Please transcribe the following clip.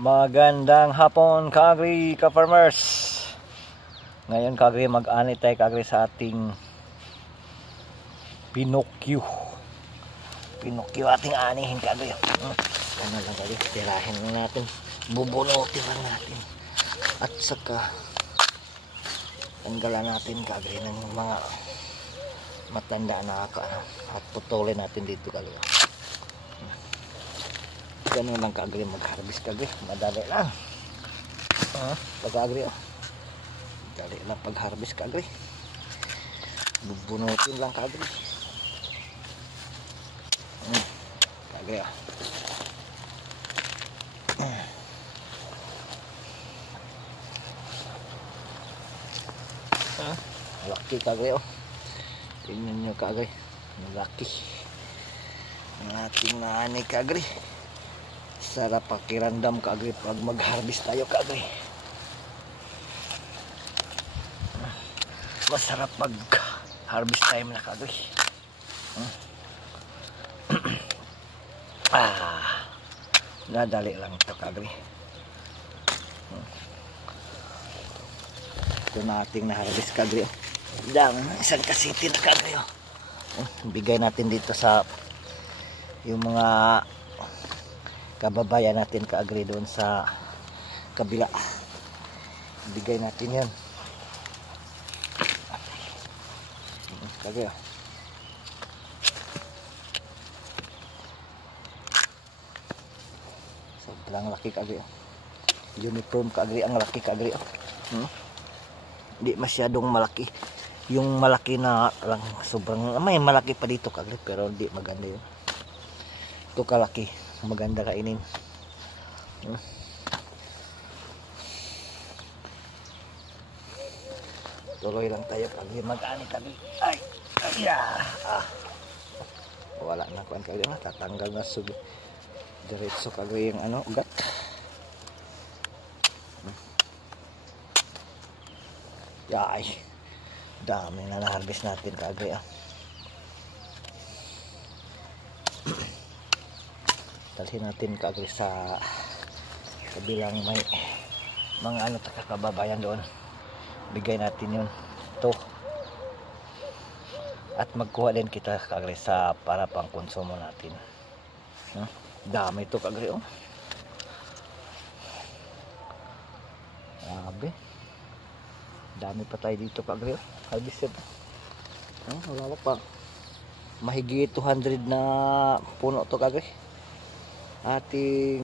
Magandang hapon kagri ka-farmers. Ngayon kagri mag-ani tayo kagri sa ating Pinocchio. Pinocchio ating anihin kagri. Ano lang kagri, tirahin natin, bubunutin lang natin. At saka tanggalan natin kagri ng mga matanda na at putulin natin dito kagri. Ganun lang kaagri mag-harvest kagri, madali lang. Pag-agri madali lang pag-harvest kagri. Bubunutin lang kagri. Kagri laki kagri tingnan nyo kagri, malaki ang ating naani kagri. Sarap pakiramdam kagri pag mag-harvest tayo kagri. Masarap pag harvest time na kagri. Nadali lang ito kagri. Ito na ating na-harvest kagri. Isang kasiti na kagri. Bigay natin dito sa yung mga kababayan natin kaagri doon sa kabila. Bigay natin yan kagri. Sobrang laki kagri. Uniform kagri, ang laki kagri. Hindi masyadong malaki. Yung malaki na lang, sobrang may malaki pa dito kagri, pero hindi maganda yun. Ito kalaki, maganda kainin. Tuloy lang tayo pag mag-ani kami. Ay, wala na kuan kagri, tatanggal na sugi. Diretso kagri yung ugat. Ay, dami na na-harvest natin kagri. Dalhin natin kagri sa kabilang may mga kababayan doon. Bigay natin yun ito. At magkuha din kita kagri sa para pang konsumo natin. Dami ito kagri. Grabe. Dami pa tayo dito kagri. Harvested. Wala pa. Mahigit 200 na puno to kagri. Ating